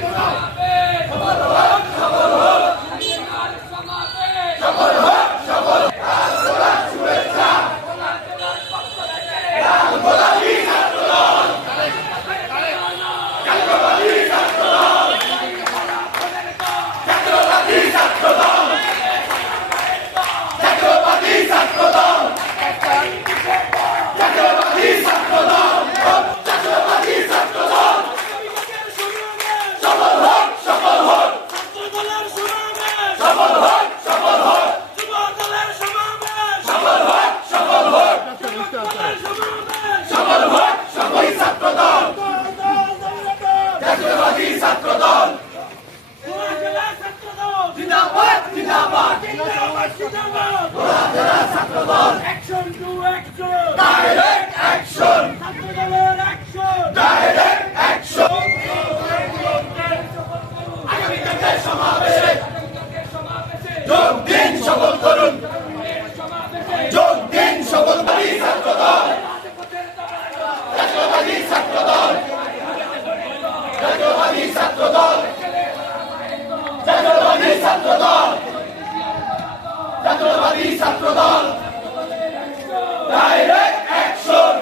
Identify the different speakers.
Speaker 1: 頑張れ! জেলা ছাত্রদল। জিন্দাবাদ জিন্দাবাদ। জিন্দাবাদ জিন্দাবাদ। জেলা Chhatradal action to action Jatiyatabadi Chhatradal. Jatiyatabadi Chhatra Dal জাতীয়তাবাদী ছাত্র দল ডাইরেক্ট অ্যাকশন